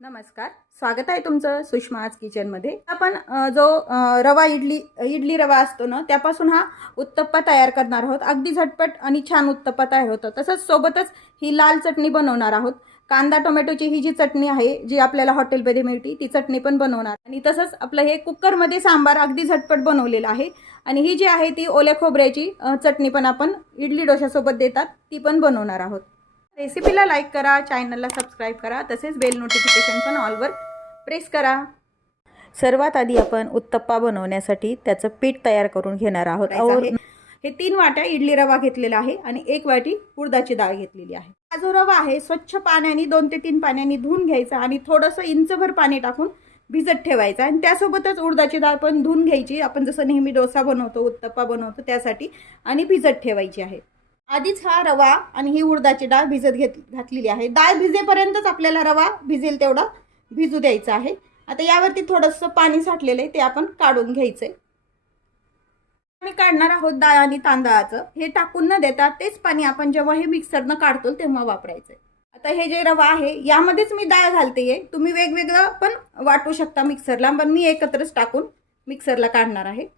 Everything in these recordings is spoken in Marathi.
नमस्कार, स्वागत आहे तुमचं सुषमाज किचनमध्ये। आपण जो रवा इडली रवा असतो ना, त्यापासून हा उत्तप्पा तयार करणार आहोत। अगदी झटपट आणि छान उत्तप्पा तयार होतो। तसंच सोबतच ही लाल चटणी बनवणार आहोत। कांदा टोमॅटोची ही जी चटणी आहे, जी आपल्याला हॉटेलमध्ये मिळते, ती चटणी पण बनवणार। आणि तसंच आपलं हे कुकरमध्ये सांबार अगदी झटपट बनवलेलं आहे। आणि ही जी आहे ती ओल्या खोबऱ्याची चटणी पण आपण इडली डोशासोबत देतात, ती पण बनवणार आहोत। रेसिपीला लाईक करा, चॅनलला सबस्क्राईब करा, तसेच बेल नोटिफिकेशन पण ऑलवर प्रेस करा। सर्वात आधी आपण उत्तप्पा बनवण्यासाठी त्याचं पीठ तयार करून घेणार आहोत। हे 3 वाट्या इडली रवा घेतलेला आहे आणि 1 वाटी उडदाची डाळ घेतलेली आहे। हा जो रवा आहे स्वच्छ पाण्याने 2 ते 3 पाण्याने धुवून घ्यायचा आणि थोडंसं इंचभर पाणी टाकून भिजत ठेवायचा। आणि त्यासोबतच उडदाची डाळ पण धुवून घ्यायची, आपण जसं नेहमी डोसा बनवतो, उत्तप्पा बनवतो त्यासाठी, आणि भिजत ठेवायची आहे। आधीच हा रवा आणि ही उडदाची डाळ भिजत घातलेली आहे। डाळ भिजेपर्यंतच आपल्याला रवा भिजेल तेवढा भिजू द्यायचा आहे। आता यावरती थोडंसं पाणी साठलेलं आहे, ते आपण काढून घ्यायचंय। मी काढणार आहोत डाळ आणि तांदळाचं। हे टाकून न देता तेच पाणी आपण जेव्हा हे मिक्सरनं काढतो तेव्हा वापरायचंय। आता हे जे रवा आहे यामध्येच मी डाळ घालतेय, तुम्ही वेगवेगळं पण वाटू शकता मिक्सरला, पण मी एकत्रच टाकून मिक्सरला काढणार आहे।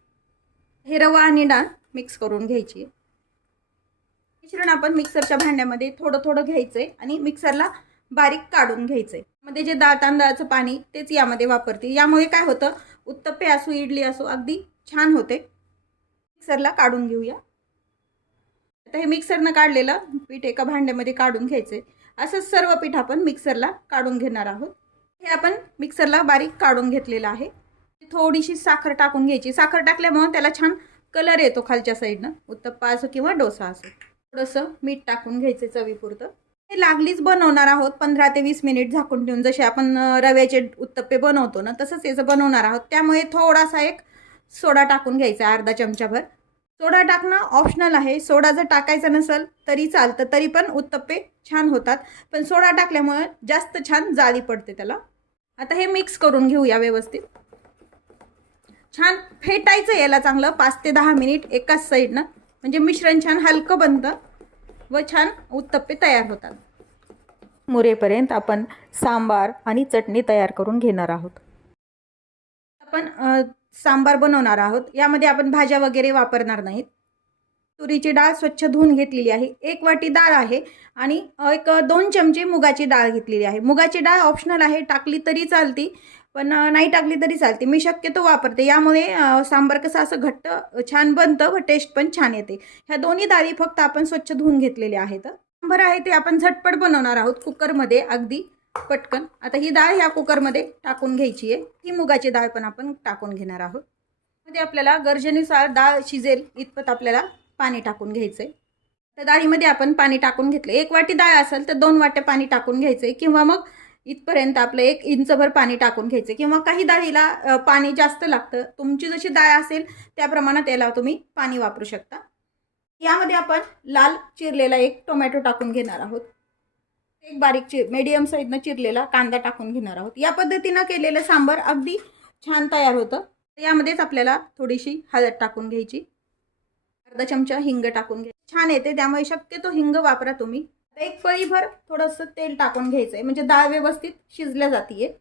हे रवा आणि डाळ मिक्स करून घ्यायची। मिश्रण आपण मिक्सरच्या भांड्यामध्ये थोडं थोडं घ्यायचंय आणि मिक्सरला बारीक काढून घ्यायचंय। मध्ये जे डाळ तांदळाचं पाणी तेच यामध्ये वापरते। यामुळे काय होतं, उत्तप्पे असो इडली असो अगदी छान होते। मिक्सरला काढून घेऊया। आता हे मिक्सरनं काढलेलं पीठ एका भांड्यामध्ये काढून घ्यायचंय। असं सर्व पीठ आपण मिक्सरला काढून घेणार आहोत। हे आपण मिक्सरला बारीक काढून घेतलेलं आहे। थोडीशी साखर टाकून घ्यायची। साखर टाकल्यामुळे त्याला छान कलर येतो खालच्या साईडनं, उत्तप्पा असो किंवा डोसा असो। थोडंसं मीठ टाकून घ्यायचं चवीपुरतं। हे लागलीच बनवणार आहोत 15 ते 20 मिनिट झाकून ठेवून, जसे आपण रव्याचे उत्तप्पे बनवतो ना, तसंच याचं बनवणार आहोत। त्यामुळे थोडासा एक सोडा टाकून घ्यायचा, अर्धा चमचाभर। सोडा टाकणं ऑप्शनल आहे। सोडा जर टाकायचा नसेल तरी चालतं, तरी पण उत्तप्पे छान होतात, पण सोडा टाकल्यामुळे जास्त छान जाळी पडते त्याला। आता हे मिक्स करून घेऊया व्यवस्थित। छान फेटायचं याला चांगलं 5 ते 10 मिनिट एकाच साईडनं, म्हणजे मिश्रण छान हलकं बनतं व छान उत्तप्पे तयार होतात। मुरेपर्यंत आपण सांबार आणि चटणी तयार करून घेणार आहोत। आपण सांबार बनवणार आहोत। यामध्ये आपण भाज्या वगैरे वापरणार नाहीत। तुरीची डाळ स्वच्छ धुवून घेतलेली आहे। 1 वाटी डाळ आहे आणि 2 चमचे मुगाची डाळ घेतलेली आहे। मुगाची डाळ ऑप्शनल आहे, टाकली तरी चालती, पण नाही टाकली तरी चालते। मी शक्यतो वापरते, यामुळे सांबार कसं असं घट्ट छान बनतं व टेस्ट पण छान येते। ह्या दोन्ही डाळी फक्त आपण स्वच्छ धुवून घेतलेल्या आहेत। सांबार आहे ते आपण झटपट बनवणार आहोत, कुकरमध्ये अगदी पटकन। आता ही डाळ ह्या कुकरमध्ये टाकून घ्यायची आहे। ही मुगाची डाळ पण आपण टाकून घेणार आहोत। मध्ये आपल्याला गरजेनुसार डाळ शिजेल इतपत आपल्याला पाणी टाकून घ्यायचंय। तर डाळीमध्ये आपण पाणी टाकून घेतलं। 1 वाटी डाळ असेल तर 2 वाट्या पाणी टाकून घ्यायचंय, किंवा मग इथपर्यंत आपलं 1 इंचभर पाणी टाकून घ्यायचं, किंवा काही डाळीला पाणी जास्त लागतं। तुमची जशी डाळ असेल त्या प्रमाणात याला तुम्ही पाणी वापरू शकता। यामध्ये आपण लाल चिरलेला 1 टोमॅटो टाकून घेणार आहोत। एक बारीक मीडियम साईजनं चिरलेला कांदा टाकून घेणार आहोत। या पद्धतीनं केलेलं सांबार अगदी छान तयार होतं। यामध्येच आपल्याला थोडीशी हळद टाकून घ्यायची, अर्धा चमचा हिंग टाकून घ्यायची, छान येते, त्यामुळे शक्यतो हिंग वापरा तुम्ही। 1 पळीभर थोडंसं तेल टाकून घ्यायचंय, म्हणजे डाळ व्यवस्थित शिजल्या जातीये।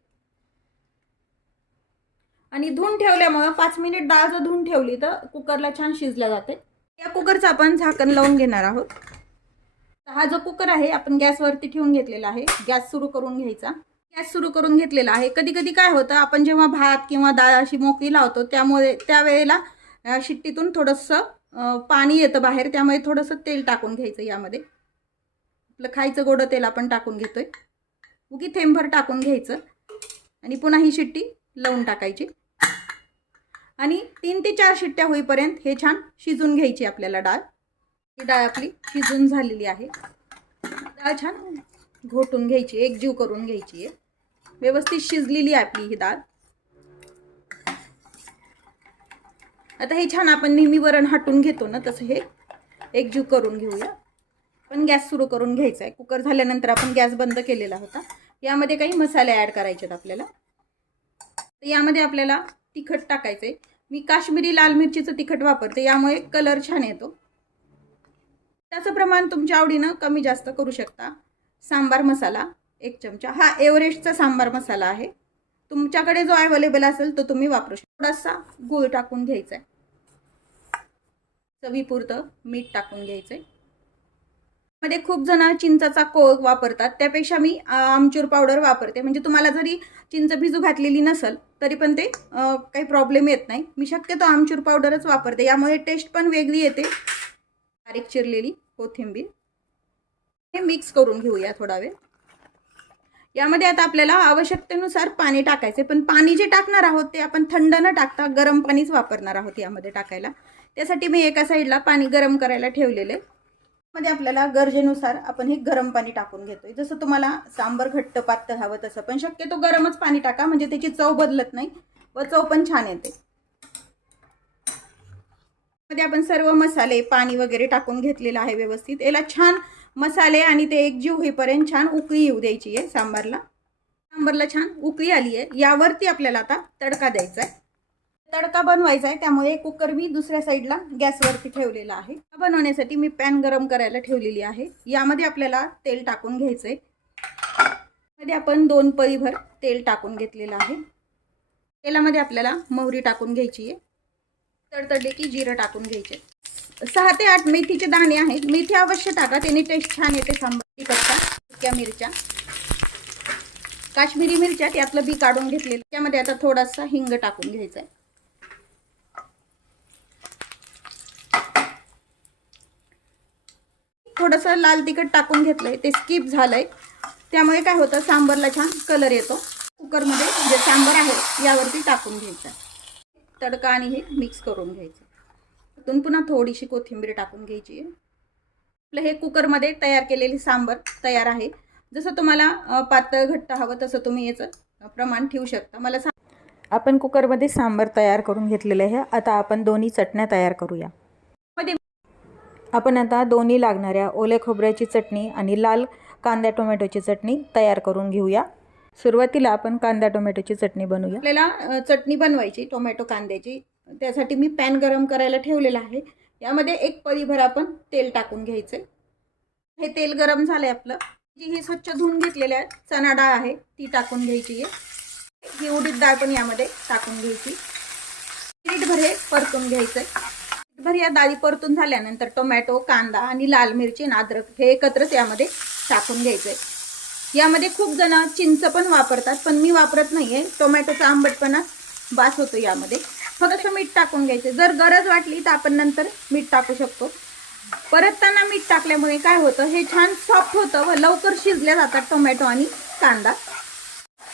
आणि धुवून ठेवल्यामुळे 5 मिनिट डाळ जर धुवून ठेवली तर कुकरला छान शिजल्या जाते। या कुकरचं आपण झाकण लावून घेणार आहोत। हा जो कुकर आहे आपण गॅसवरती ठेवून घेतलेला आहे। गॅस सुरू करून घ्यायचा। गॅस सुरू करून घेतलेला आहे। कधी कधी काय होतं, आपण जेव्हा भात किंवा डाळ अशी मोकळी लावतो त्यामुळे त्यावेळेला शिट्टीतून थोडंसं पाणी येतं बाहेर, त्यामुळे थोडंसं तेल टाकून घ्यायचं। यामध्ये आपलं खायचं गोडं तेल आपण टाकून घेतोय, उगी थेंबभर टाकून घ्यायचं आणि पुन्हा ही शिट्टी लावून टाकायची। आणि 3 ते 4 शिट्ट्या होईपर्यंत हे छान शिजून घ्यायची आपल्याला डाळ। ही डाळ आपली शिजून झालेली आहे। डाळ छान घोटून घ्यायची, एकजीव करून घ्यायची आहे। व्यवस्थित शिजलेली आहे आपली ही डाळ। आता हे छान आपण नेहमी वरण हटून घेतो ना, तसं हे एकजीव करून घेऊया। पण गॅस सुरू करून घ्यायचा आहे। कुकर झाल्यानंतर आपण गॅस बंद केलेला होता। यामध्ये काही मसाले ॲड करायचे आहेत आपल्याला। तर यामध्ये आपल्याला तिखट टाकायचंय। मी काश्मीरी लाल मिरचीचं तिखट वापरते, यामुळे कलर छान येतो। त्याचं प्रमाण तुमच्या आवडीनं कमी जास्त करू शकता। सांबार मसाला 1 चमचा हा एव्हरेस्टचा सांबार मसाला आहे. तुमच्याकडे जो अवेलेबल असेल तो तुम्ही वापरू शकता. थोडासा गूळ टाकून घ्यायचा आहे. चवीपुरतं मीठ टाकून घ्यायचं आहे. मध्ये खूप जण चिंचाचा कोळ वापरतात, त्यापेक्षा मी आमचूर पावडर वापरते. म्हणजे तुम्हाला जरी चिंच भिजू घातलेली नसेल तरी पण ते काही प्रॉब्लेम येत नाही. मी शक्यतो आमचूर पावडरच वापरते, यामुळे टेस्ट पण वेगळी येते. बारीक चिरलेली कोथिंबीर हे मिक्स करून घेऊया थोडा वेळ. यामध्ये आता आपल्याला आवश्यकतेनुसार पाणी टाकायचे, पण पाणी जे टाकणार आहोत ते आपण थंड न टाकता गरम पाणीच वापरणार आहोत यामध्ये टाकायला. त्यासाठी मी एका साईडला पाणी गरम करायला ठेवलेले. मध्ये आपल्याला गरजेनुसार आपण हे गरम पाणी टाकून घेतोय. जसं तुम्हाला सांबर घट्ट पातळ हवं तसं, पण शक्यतो गरमच पाणी टाका, म्हणजे त्याची चव बदलत नाही व चव पण छान येते. मध्ये आपण सर्व मसाले पाणी वगैरे टाकून घेतलेलं आहे व्यवस्थित. याला छान मसाले आणि ते एकजीव होईपर्यंत छान उकळी येऊ द्यायची आहे सांबारला. सांबारला छान उकळी आली आहे. यावरती आपल्याला आता तडका द्यायचा आहे. तडका बनवायचा आहे, त्यामुळे कुकर मी दुसऱ्या साईडला गॅसवरती ठेवलेला आहे. बनवण्यासाठी मी पॅन गरम करायला ठेवलेली आहे. यामध्ये आपल्याला तेल टाकून घ्यायचं आहे. मध्ये आपण 2 पळीभर तेल टाकून घेतलेलं आहे. तेलामध्ये आपल्याला मोहरी टाकून घ्यायची आहे. तडतडली की जिरं टाकून घ्यायचे. 6 ते 8 मेथीचे दाणे आहेत. मेथी अवश्य टाका, त्याने टेस्ट छान येते सांबार. तिखटचा सुक्या मिरच्या, काश्मीरी मिरच्या त्यातलं बी काढून घेतलेलं. त्यामध्ये आता थोडासा हिंग टाकून घ्यायचा आहे. थोडंसं लाल तिखट टाकून घेतलंय, ते स्किप झालंय, त्यामुळे काय होतं सांबारला छान कलर येतो. कुकरमध्ये जे सांबार आहे यावरती टाकून घ्यायचं, तडका आणि हे मिक्स करून घ्यायचं. त्यातून पुन्हा थोडीशी कोथिंबीर टाकून घ्यायची आहे. आपलं हे कुकरमध्ये तयार केलेले सांबार तयार आहे. जसं तुम्हाला पातळ घट्ट हवं तसं तुम्ही याचं प्रमाण ठेवू शकता. मला आपण कुकरमध्ये सांबार तयार करून घेतलेलं आहे. आता आपण दोन्ही चटण्या तयार करूया. आपण आता दोन्ही लागणाऱ्या ओल्या खोबऱ्याची चटणी आणि लाल कांदा टोमॅटोची चटणी तयार करून घेऊया. सुरुवातीला आपण कांदा टोमॅटोची चटणी बनवूया. आपल्याला चटणी बनवायची टोमॅटो कांद्याची, त्यासाठी मी पॅन गरम करायला ठेवलेला आहे. यामध्ये 1 पळीभर आपण तेल टाकून घ्यायचं. हे तेल गरम झालं आहे आपलं. जी ही स्वच्छ धुवून घेतलेल्या चणा डाळ आहे ती टाकून घ्यायची आहे. ही उडीद डाळ पण यामध्ये टाकून घ्यायची. मीठभर हे परतून घ्यायचं. भर या डाळी परतून झाल्यानंतर टोमॅटो, कांदा आणि लाल मिरची आणि अद्रक हे एकत्रच यामध्ये टाकून घ्यायचंय. यामध्ये खूप जण चिंच पण वापरतात, पण मी वापरत नाहीये. टोमॅटोचा आंबटपणा बास होतो. यामध्ये थोडंसं मीठ टाकून घ्यायचं. जर गरज वाटली तर आपण नंतर मीठ टाकू शकतो. परतताना मीठ टाकल्यामुळे काय होतं, हे छान सॉफ्ट होतं व लवकर शिजल्या जातात टोमॅटो आणि कांदा.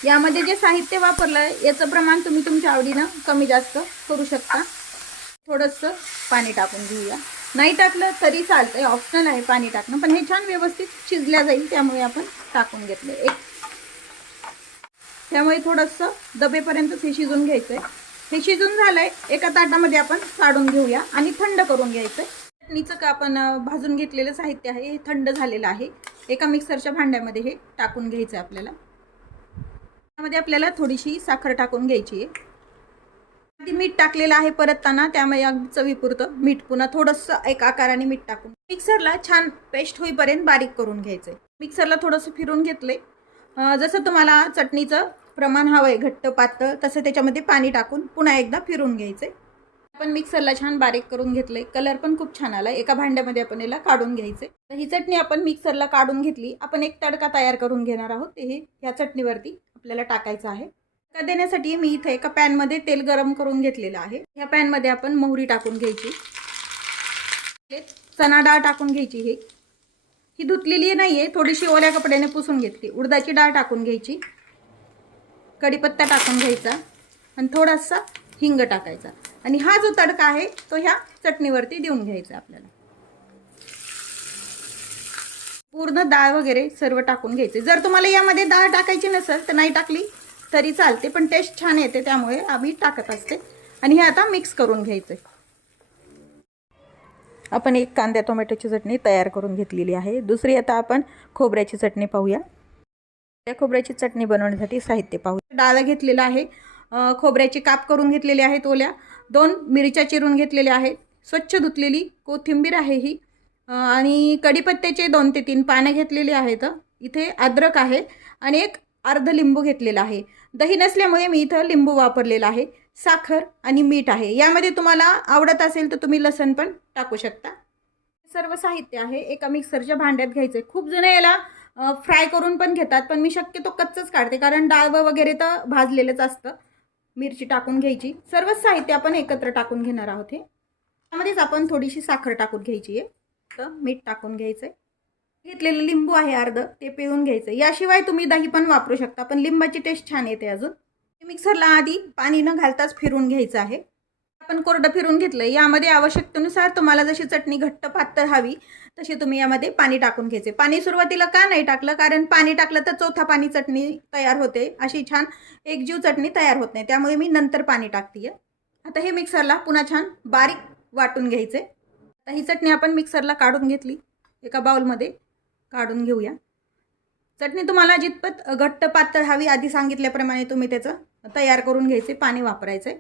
यामध्ये जे साहित्य वापरलं याचं प्रमाण तुम्ही तुमच्या आवडीनं कमी जास्त करू शकता. थोडंसं पाणी टाकून घेऊया. नाही टाकलं तरी चालतंय, ऑप्शनल आहे पाणी टाकणं, पण हे छान व्यवस्थित शिजल्या जाईल त्यामुळे आपण टाकून घेतलं. त्यामुळे थोडंसं दबेपर्यंतच हे शिजून घ्यायचंय. हे शिजून झालंय, एका ताटामध्ये आपण काढून घेऊया आणि थंड करून घ्यायचंय. चटणीचं का आपण भाजून घेतलेलं साहित्य आहे हे थंड झालेलं आहे. एका मिक्सरच्या भांड्यामध्ये हे टाकून घ्यायचं आपल्याला. त्यामध्ये आपल्याला थोडीशी साखर टाकून घ्यायची आहे. मीठ टाकलेलं आहे परतताना, त्यामुळे अगदी चवीपुरतं मीठ, पुन्हा थोडंसं एक आकाराने मीठ टाकून मिक्सरला छान पेस्ट होईपर्यंत बारीक करून घ्यायचंय. मिक्सरला थोडंसं फिरून घेतलंय. जसं तुम्हाला चटणीचं प्रमाण हवंय घट्ट पातळ तसं त्याच्यामध्ये पाणी टाकून पुन्हा एकदा फिरून घ्यायचंय. आपण मिक्सरला छान बारीक करून घेतलंय. कलर पण खूप छान आलाय. एका भांड्यामध्ये आपण याला काढून घ्यायचंय. ही चटणी आपण मिक्सरला काढून घेतली. आपण एक तडका तयार करून घेणार आहोत. ते ह्या चटणीवरती आपल्याला टाकायचं आहे. देण्यासाठी मी इथे एका पॅन मध्ये तेल गरम करून घेतलेलं आहे. या पॅन मध्ये आपण मोहरी टाकून घ्यायची. चणा डाळ टाकून घ्यायची. ही धुतलेली नाहीये, थोडीशी ओल्या कपड्याने पुसून घेतली. उडदाची डाळ टाकून घ्यायची. कढीपत्ता टाकून घ्यायचा आणि थोडासा हिंग टाकायचा. आणि हा जो तडका आहे तो ह्या चटणीवरती देऊन घ्यायचा आपल्याला. पूर्ण डाळ वगैरे सर्व टाकून घ्यायचे. जर तुम्हाला यामध्ये डाळ टाकायची नसेल तर नाही टाकली तरी चालते, पण टेस्ट छान येते त्यामुळे आम्ही टाकत असते. आणि हे आता मिक्स करून घ्यायचं. आपण एक कांदा टोमॅटोची चटणी तयार करून घेतलेली आहे. दुसरी आता आपण खोबऱ्याची चटणी पाहूया. त्या खोबऱ्याची चटणी बनवण्यासाठी साहित्य पाहूया. डाळ घेतलेला आहे, खोबऱ्याचे काप करून घेतलेले आहेत ओल्या, 2 मिरच्या चिरून घेतलेल्या आहेत, स्वच्छ धुतलेली कोथिंबीर आहे ही, आणि कढीपत्त्याचे 2 ते 3 पाने घेतलेली आहेत. इथे अद्रक आहे आणि एक अर्ध लिंबू घेतलेला आहे. दही नसल्यामुळे मी इथं लिंबू वापरलेला आहे. साखर आणि मीठ आहे. यामध्ये तुम्हाला आवडत असेल तर तुम्ही लसण पण टाकू शकता. सर्व साहित्य आहे एका मिक्सरच्या भांड्यात घ्यायचे. खूप जण याला फ्राय करून पण घेतात, पण मी शक्यतो कच्चंच काढते कारण डाळ वगैरे तर भाजलेलंच असतं. मिरची टाकून घ्यायची. सर्वच साहित्य आपण एकत्र टाकून घेणार आहोत. हे त्यामध्येच आपण थोडीशी साखर टाकून घ्यायची आहे. तर मीठ टाकून घ्यायचं आहे. घेतलेलं लिंबू आहे अर्ध, ते पिळून घ्यायचं. याशिवाय तुम्ही दही पण वापरू शकता, पण लिंबाची टेस्ट छान येते. अजून मिक्सरला आधी पाणी न घालताच फिरून घ्यायचं आहे. आपण कोरडं फिरून घेतलं. यामध्ये आवश्यकतेनुसार तुम्हाला जशी चटणी घट्ट पातळ हवी तशी तुम्ही यामध्ये पाणी टाकून घ्यायचे. पाणी सुरुवातीला का नाही टाकलं, कारण पाणी टाकलं तर चौथा पाणी चटणी तयार होते, अशी छान एकजीव चटणी तयार होत नाही. त्यामुळे मी नंतर पाणी टाकते. आता हे मिक्सरला पुन्हा छान बारीक वाटून घ्यायचे. आता ही चटणी आपण मिक्सरला काढून घेतली. एका बाउलमध्ये काढून घेऊया. चटणी तुम्हाला जितपत घट्ट पातळ हवी आधी सांगितल्याप्रमाणे तुम्ही त्याचं तयार करून घ्यायचे. पाणी वापरायचं.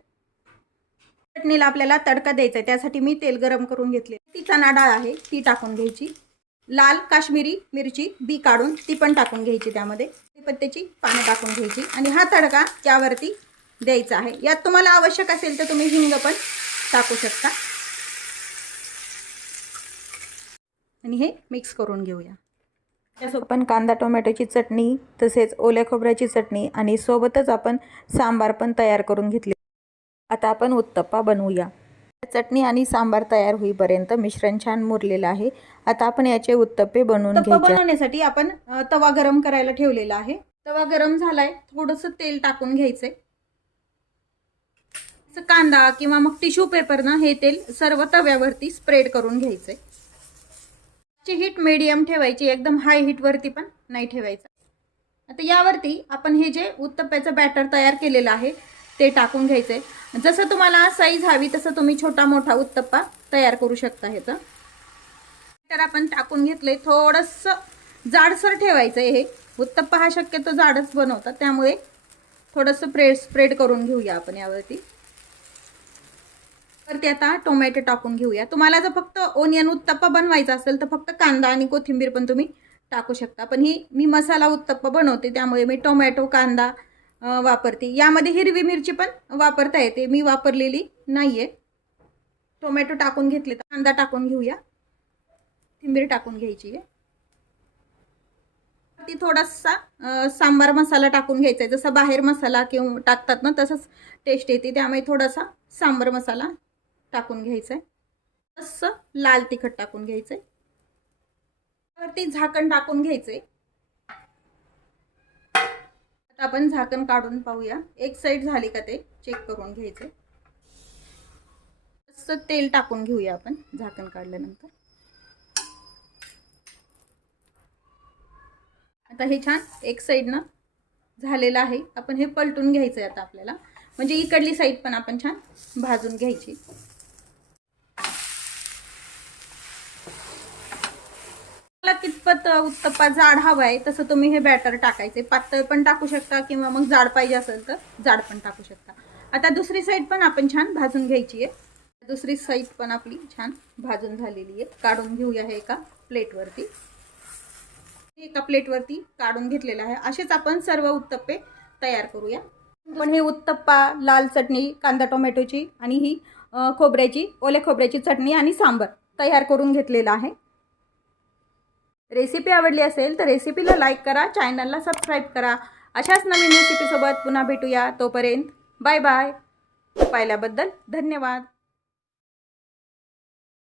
चटणीला आपल्याला तडका द्यायचा आहे, त्यासाठी मी तेल गरम करून घेतले. ती चणा डाळ आहे ती टाकून घ्यायची. लाल काश्मीरी मिरची बी काढून ती पण टाकून घ्यायची. त्यामध्ये पत्त्याची पानं टाकून घ्यायची आणि हा तडका त्यावरती द्यायचा आहे. यात तुम्हाला आवश्यक असेल तर तुम्ही हिंग पण टाकू शकता. आणि हे मिक्स करून घेऊया. त्यासोबत आपण कांदा टोमॅटोची चटणी, तसेच ओल्या खोबऱ्याची चटणी आणि सोबतच आपण सांबार पण तयार करून घेतले. आता आपण उत्तप्पा बनवूया. चटणी आणि सांबार तयार होईपर्यंत मिश्रण छान मुरलेलं आहे. आता आपण याचे उत्तप्पे बनवून घ्यायचे. बनवण्यासाठी आपण तवा गरम करायला ठेवलेला आहे. तवा गरम झालाय. थोडंसं तेल टाकून घ्यायचंय. कांदा किंवा मग टिश्यू पेपरनं हे तेल सर्व तव्यावरती स्प्रेड करून घ्यायचंय. हीट मीडियम ठेवायची, एकदम हाय हीट वरती पण नाही ठेवायचं. आता यावरती आपण हे जे उत्तप्प्याचं बॅटर तयार केलेलं आहे ते टाकून घ्यायचंय. जसं तुम्हाला साईज हवी तसं तुम्ही छोटा मोठा उत्तप्पा तयार करू शकता. ह्याचं तर आपण टाकून घेतलंय. थोडंसं जाडसर ठेवायचं आहे. हे उत्तप्पा हा शक्यतो जाडच बनवतात, त्यामुळे थोडंसं स्प्रेड करून घेऊया आपण यावरती. वरती आता टोमॅटो टाकून घेऊया. तुम्हाला जर फक्त ओनियन उत्तप्पा बनवायचा असेल तर फक्त कांदा आणि कोथिंबीर पण तुम्ही टाकू शकता, पण मी मसाला उत्तप्पा बनवते त्यामुळे मी टोमॅटो कांदा वापरते. यामध्ये हिरवी मिरची पण वापरता येते, मी वापरलेली नाहीये. टोमॅटो टाकून घेतले तर कांदा टाकून घेऊया. कोथिंबीर टाकून घ्यायची आहे. ती थोडासा सांबार मसाला टाकून घ्यायचा आहे. जसं बाहेर मसाला किंवा टाकतात ना तसंच टेस्ट येते, त्यामुळे थोडासा सांबार मसाला टाकून घ्यायचा आहे. तसं लाल तिखट टाकून घ्यायचंय. वरती झाकण टाकून घ्यायचंय. आता आपण झाकण काढून पाहूया एक साईड झाली का ते चेक करून घ्यायचंय. तसं तेल टाकून घेऊया आपण झाकण काढल्यानंतर. आता हे छान एक साईडनं झालेलं आहे. आपण हे पलटून घ्यायचंय आता आपल्याला, म्हणजे इकडली साईड पण आपण छान भाजून घ्यायची. कितपत उत्तप्पा जाड हवा आहे तसं तुम्ही हे बॅटर टाकायचे. पातळ पण टाकू शकता किंवा मग जाड पाहिजे असेल तर जाड पण टाकू शकता. आता दुसरी साईड पण आपण छान भाजून घ्यायची आहे. दुसरी साईड पण आपली छान भाजून झालेली आहे. काढून घेऊया हे एका प्लेटवरती. एका प्लेटवरती काढून घेतलेला आहे. असेच आपण सर्व उत्तप्पे तयार करूया. पण हे उत्तप्पा, लाल चटणी कांदा टोमॅटोची आणि ही खोबऱ्याची ओल्या खोबऱ्याची चटणी आणि सांबार तयार करून घेतलेला आहे. रेसिपी आवडली असेल तर रेसिपीला लाईक करा, चॅनलला सबस्क्राईब करा. अशाच नवीन रेसिपीसोबत पुन्हा भेटूया. तोपर्यंत बाय बाय. पाहिल्याबद्दल धन्यवाद.